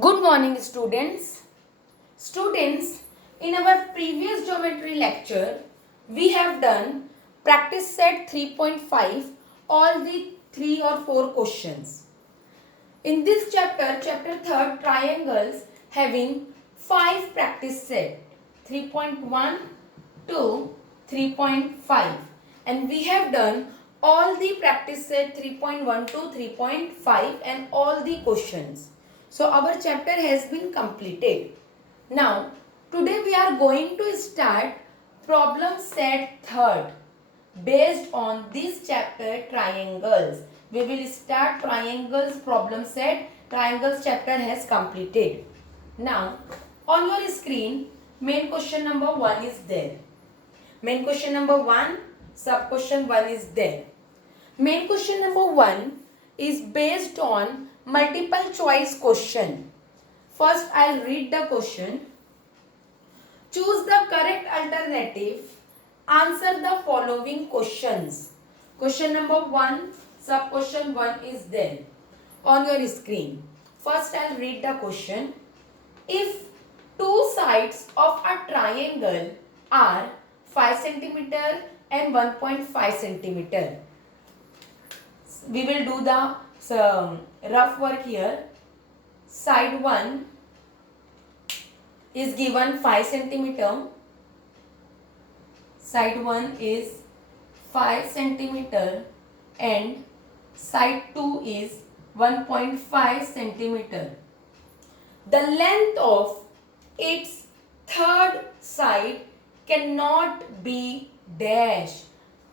Good morning, students. Students, in our previous geometry lecture, we have done practice set 3.5, all the 3 or 4 questions. In this chapter, chapter 3, triangles, having 5 practice set 3.1 to 3.5, and we have done all the practice set 3.1 to 3.5 and all the questions. So our chapter has been completed. Now today we are going to start problem set 3rd. Based on this chapter triangles, we will start triangles problem set. Triangles chapter has completed. Now on your screen, main question number 1 is there. Main question number 1, sub question 1 is there. Main question number 1 is based on multiple choice question. First I'll read the question. Choose the correct alternative. Answer the following questions. Question number 1, sub question 1 is there on your screen. First I'll read the question. If two sides of a triangle are 5 centimeter and 1.5 centimeter, we will do the rough work here. Side 1 is given 5 centimeter. Side 1 is 5 centimeter and side 2 is 1.5 centimeter. The length of its third side cannot be dash.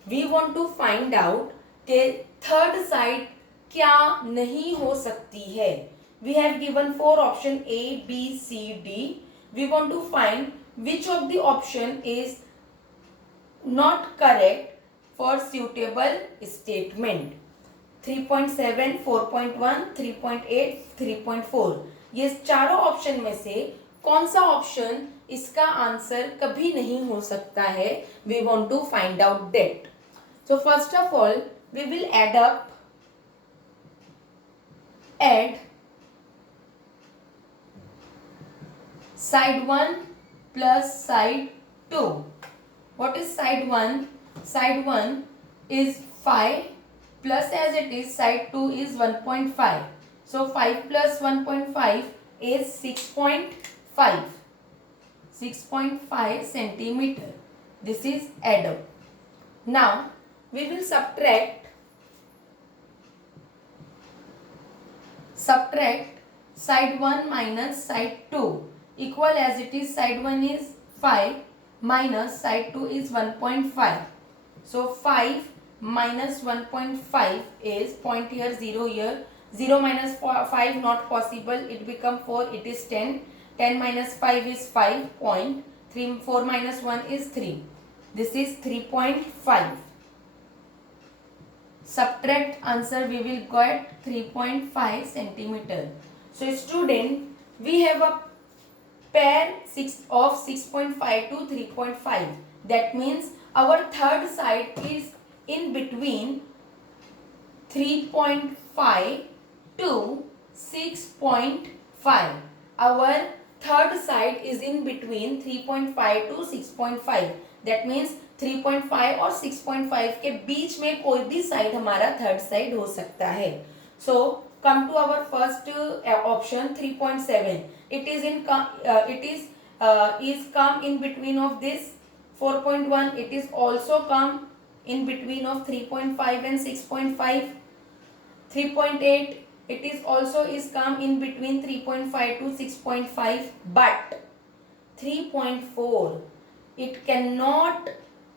We want to find out कि third side क्या नहीं हो सकती है. We have given 4 options A, B, C, D. We want to find which of the option is not correct for suitable statement. 3.7, 4.1, 3.8, 3.4. ये चारों option में से कौन सा ऑप्शन इसका आंसर कभी नहीं हो सकता है. We want to find out that. So first of all, we will add side 1 plus side 2. What is side 1? Side 1 is 5 plus as it is side 2 is 1.5. So 5 plus 1.5 is 6.5. 6.5 centimeter. This is add up. Now we will subtract side 1 minus side 2, equal as it is side 1 is 5 minus side 2 is 1.5. So 5 minus 1.5 is point here, 0 here. 0 minus 5 not possible. It become 4. It is 10. 10 minus 5 is 5. Point 3. 4 minus 1 is 3. This is 3.5. Subtract answer, we will get 3.5 centimeter. So student, we have a pair of 6.5 to 3.5. That means our third side is in between 3.5 to 6.5. Our third side is in between 3.5 to 6.5. That means 3.5 और 6.5 के बीच में कोई भी side हमारा third side हो सकता है. So come to our first option 3.7. It is come in between of this 4.1. It is also come in between of 3.5 and 6.5. 3.8. It is also is come in between 3.5 to 6.5. But 3.4, it cannot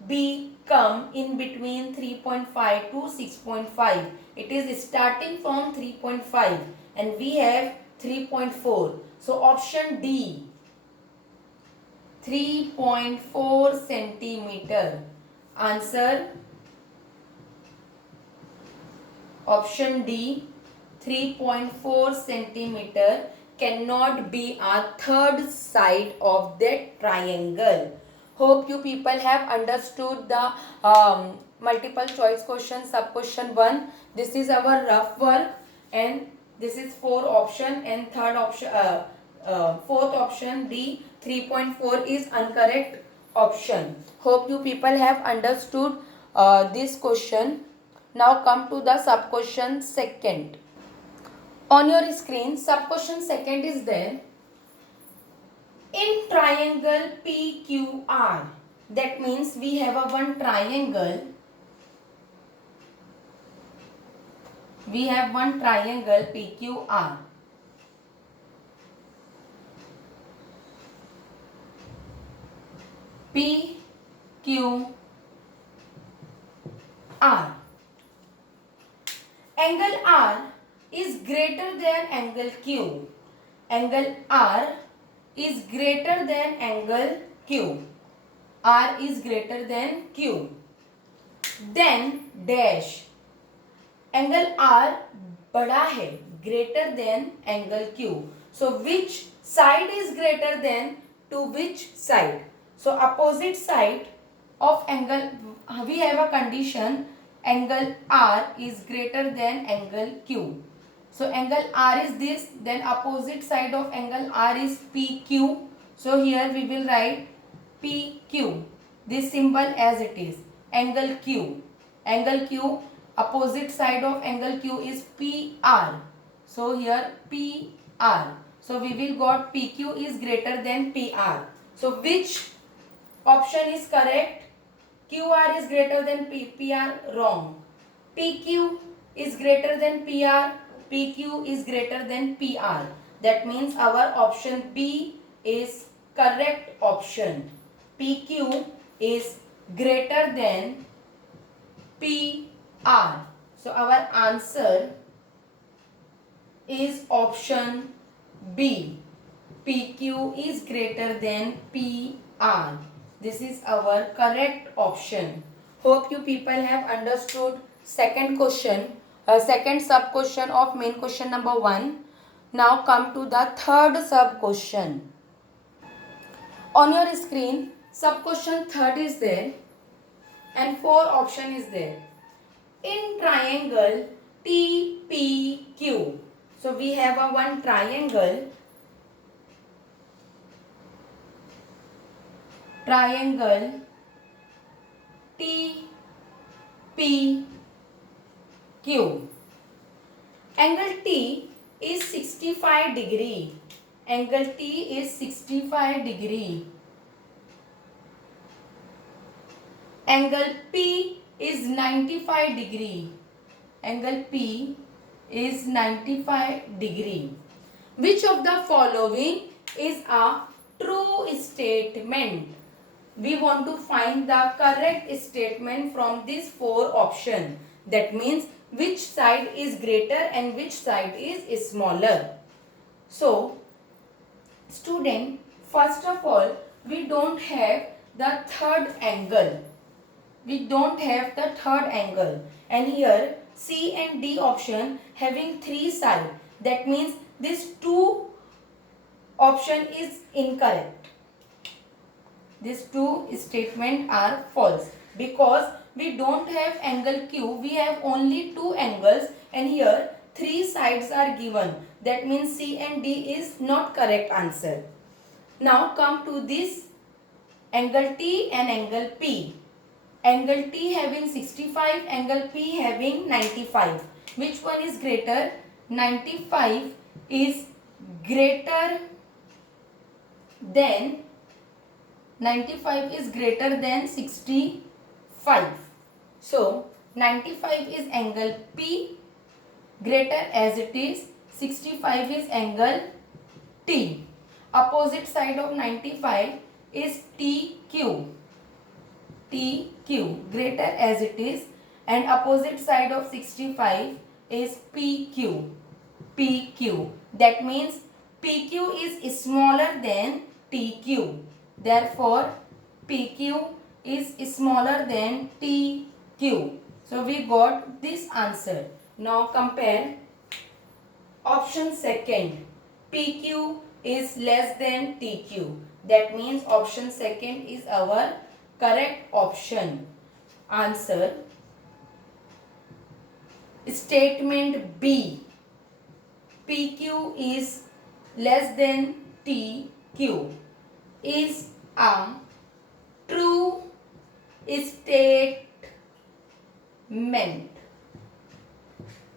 be come in between 3.5 to 6.5. It is starting from 3.5 and we have 3.4. So option D, 3.4 centimeter. Answer option D, 3.4 centimeter cannot be a third side of that triangle. Hope you people have understood the multiple choice question, sub question 1. This is our rough work and This is 4 option, and fourth option D 3.4 is incorrect option. Hope you people have understood this question. Now come to the sub question second. On your screen, sub question second is there. In triangle PQR, that means we have a one triangle. We have one triangle PQR. PQR. Angle R is greater than angle Q. Angle R is greater than angle Q. R is greater than Q. Then dash. Angle R बड़ा है, greater than angle Q. So which side is greater than to which side? So opposite side of angle, we have a condition, angle R is greater than angle Q. So angle R is this, then opposite side of angle R is PQ. So here we will write PQ, this symbol as it is, angle Q. Angle Q, opposite side of angle Q is PR. So here PR. So we will got PQ is greater than PR. So which option is correct? QR is greater than PR, wrong. PQ is greater than PR, PQ is greater than PR. That means our option B is correct option. PQ is greater than PR. So our answer is option B. PQ is greater than PR. This is our correct option. Hope you people have understood second question, second sub question of main question number 1. Now come to the third sub question. On your screen, sub question third is there and 4 option is there. In triangle TPQ. So we have a one triangle TPQ. Angle T is 65 degree. Angle T is 65 degree. Angle P is 95 degree. Angle P is 95 degree. Which of the following is a true statement? We want to find the correct statement from these 4 options. That means which side is greater and which side is smaller. So, student, first of all, we don't have the third angle. We don't have the third angle. And here C and D option having 3 sides. That means this 2 option is incorrect. These 2 statements are false because we don't have angle Q. We have only 2 angles and here 3 sides are given. That means C and D is not correct answer. Now come to this angle T and angle P. Angle T having 65, angle P having 95. Which one is greater? 95 is greater than 65. So 95 is angle P, greater as it is, 65 is angle T. Opposite side of 95 is TQ. TQ greater as it is, and opposite side of 65 is PQ. PQ. That means PQ is smaller than TQ. Therefore, PQ is smaller than TQ. So we got this answer. Now compare option second. PQ is less than TQ. That means option second is our correct option. Answer. Statement B. PQ is less than TQ is a true statement.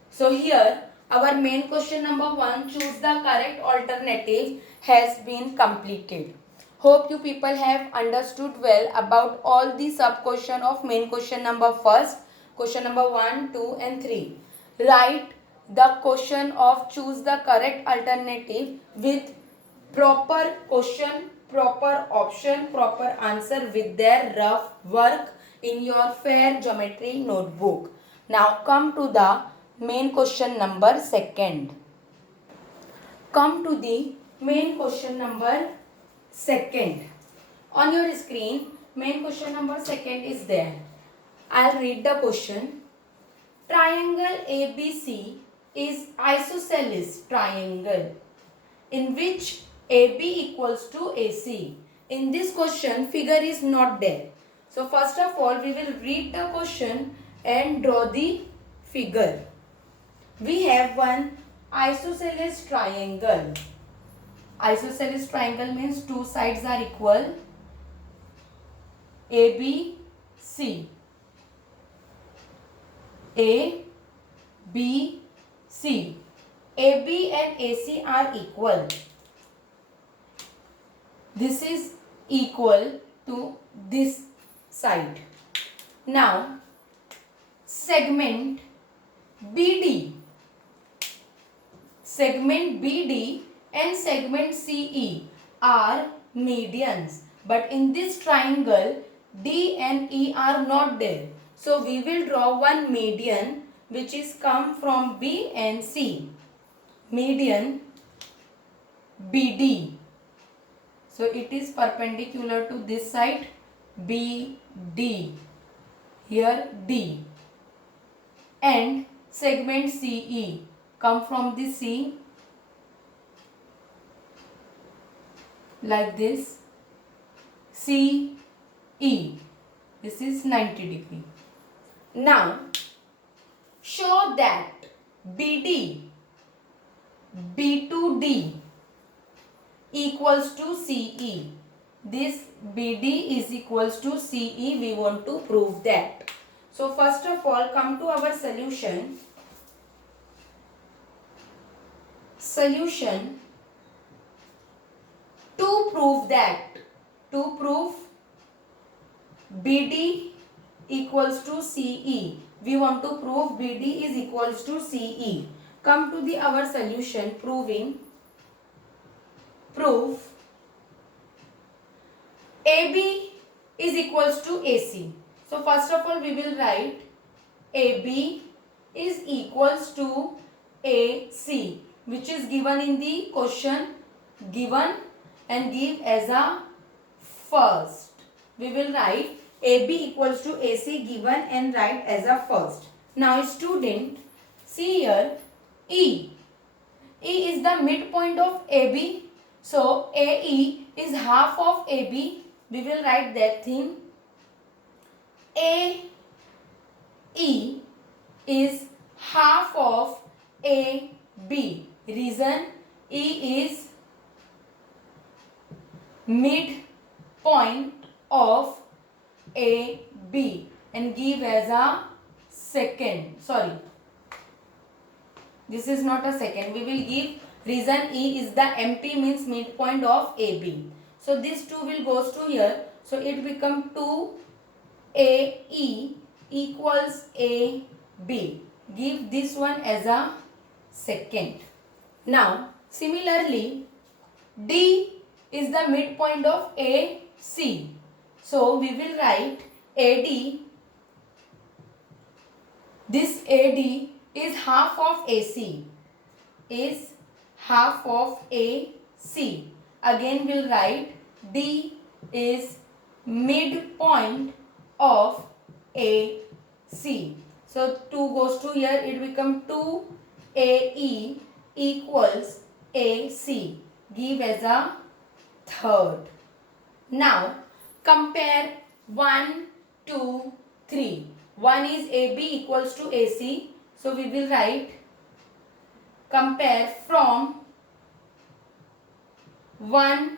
So here our main question number 1, choose the correct alternative, has been completed. Hope you people have understood well about all the sub question of main question number first, question number 1, 2 and 3. Write the question of choose the correct alternative with proper question, proper option, proper answer with their rough work in your fair geometry notebook. Now come to the main question number second. Come to the main question number second. On your screen, main question number second is there. I'll read the question. Triangle ABC is isosceles triangle in which AB equals to AC. In this question, figure is not there. So first of all, we will read the question and draw the figure. We have one isosceles triangle. Isosceles triangle means two sides are equal. AB, C. A, B, C. AB and AC are equal. This is equal to this side. Now, segment BD. Segment BD and segment CE are medians. But in this triangle, D and E are not there. So we will draw one median which is come from B and C. Median BD. So it is perpendicular to this side BD. Here D. And segment CE come from the C like this. CE. This is 90 degree. Now show that BD B to D equals to CE. This BD is equals to CE. We want to prove that. So first of all, come to our solution. Solution to prove that. To prove BD equals to CE. We want to prove BD is equals to CE. Come to the our solution proving. Proof AB is equals to AC. So first of all we will write AB is equals to AC, which is given in the question, given and give as a first. We will write AB equals to AC given and write as a first. Now student, see here E. E is the midpoint of AB. So AE is half of AB. We will write that thing. AE is half of AB. Reason E is midpoint of AB and give as a second. Sorry, this is not a second. We will give reason E is the empty means midpoint of AB. So this 2 will goes to here. So it become 2AE equals AB. Give this one as a second. Now similarly D is the midpoint of AC. So we will write AD. This AD is half of AC. Is half of AC. Again we'll write D is midpoint of AC. So 2 goes to here. It becomes 2AE equals AC. Give as a third. Now compare 1, 2, 3. 1 is AB equals to AC. So we will write compare from 1,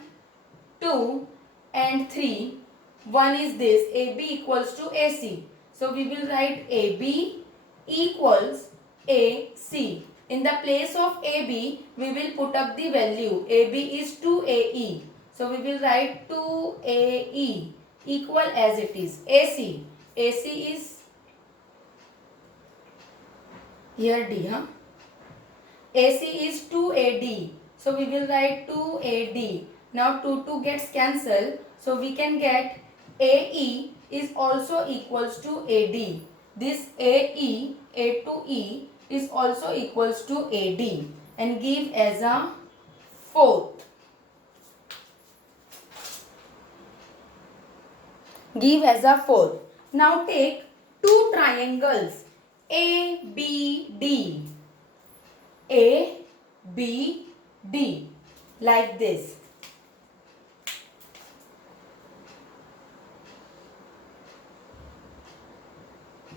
2 and 3. 1 is this, AB equals to AC. So we will write AB equals AC. In the place of AB, we will put up the value. AB is 2AE. So we will write 2AE equal as it is. AC. AC is here D. AC is 2AD. So we will write 2AD. Now 2 gets cancelled. So we can get AE is also equals to AD. This AE, A2E is also equals to AD and give as a fourth. Give as a fourth. Now take two triangles ABD. ABD like this.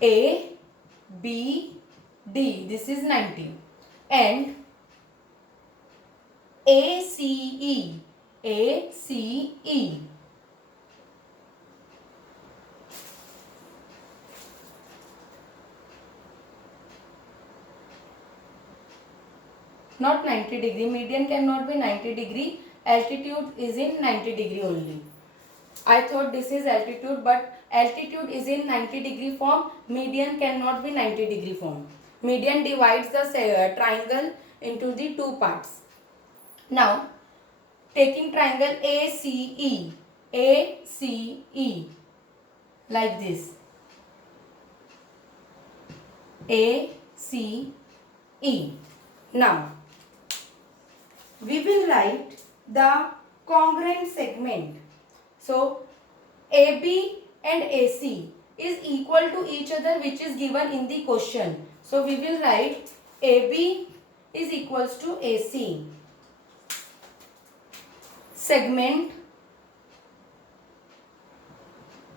ABD, this is 90, and ACE, ACE. Not 90 degree, median cannot be 90 degree, altitude is in 90 degree only. I thought this is altitude, but altitude is in 90 degree form, median cannot be 90 degree form. Median divides the triangle into the two parts. Now, taking triangle ACE, ACE, like this, ACE. Now, we will write the congruent segment. So, AB and AC is equal to each other, which is given in the question. So, we will write AB is equals to AC. Segment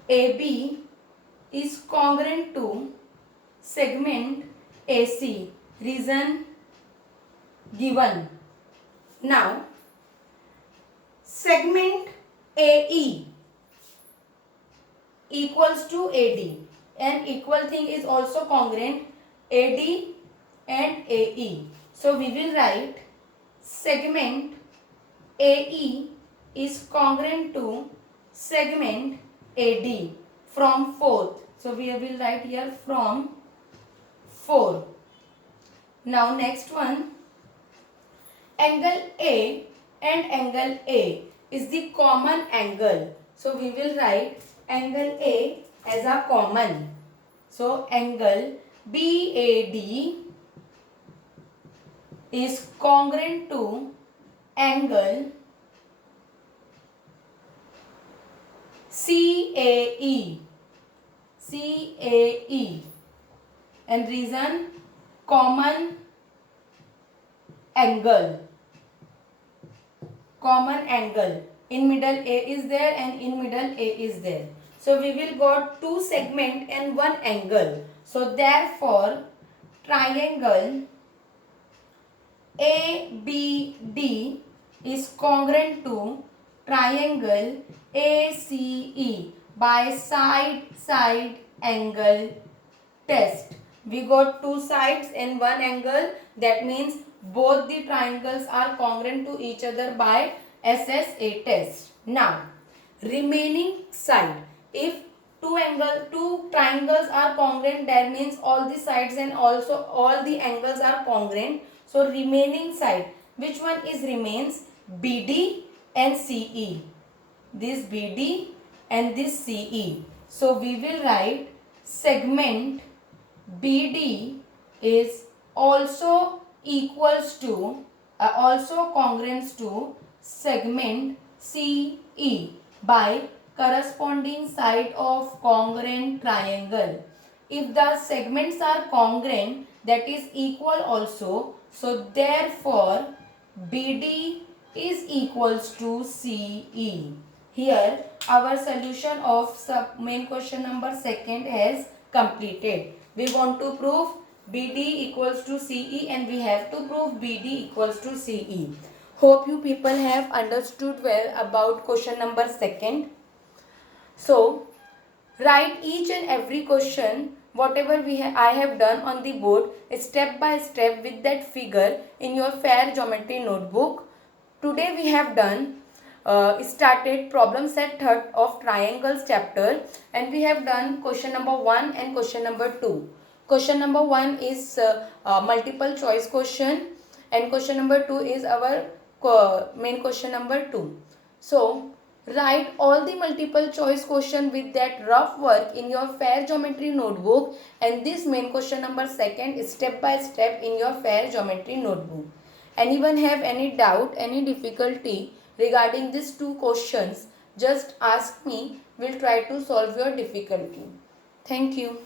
AB is congruent to segment AC. Reason given. Now, segment AE equals to AD. An equal thing is also congruent, AD and AE. So we will write segment AE is congruent to segment AD from fourth. So we will write here from 4. Now next one, angle A and angle A is the common angle. So we will write angle A as a common. So angle BAD is congruent to angle CAE. CAE. And reason, common angle. Common angle. In middle A is there and in middle A is there. So we will got two segment and one angle. So therefore triangle ABD is congruent to triangle ACE by side angle test. We got two sides and one angle. That means both the triangles are congruent to each other by SSA test. Now, remaining side. If two triangles are congruent, that means all the sides and also all the angles are congruent. So, remaining side. Which one is remains? BD and CE. This BD and this CE. So, we will write segment BD is also equals to also congruent to segment CE by corresponding side of congruent triangle. If the segments are congruent, that is equal also. So therefore BD is equals to CE. Here our solution of main question number 2 has completed. We want to prove BD equals to CE and we have to prove BD equals to CE. Hope you people have understood well about question number second. So write each and every question whatever I have done on the board step by step with that figure in your fair geometry notebook. Today we have done started problem set third of triangles chapter, and we have done question number 1 and question number 2. Question number 1 is multiple choice question, and question number 2 is our main question number 2. So write all the multiple choice question with that rough work in your fair geometry notebook, and this main question number second step by step in your fair geometry notebook. Anyone have any doubt, any difficulty regarding these two questions, just ask me. We'll try to solve your difficulty. Thank you.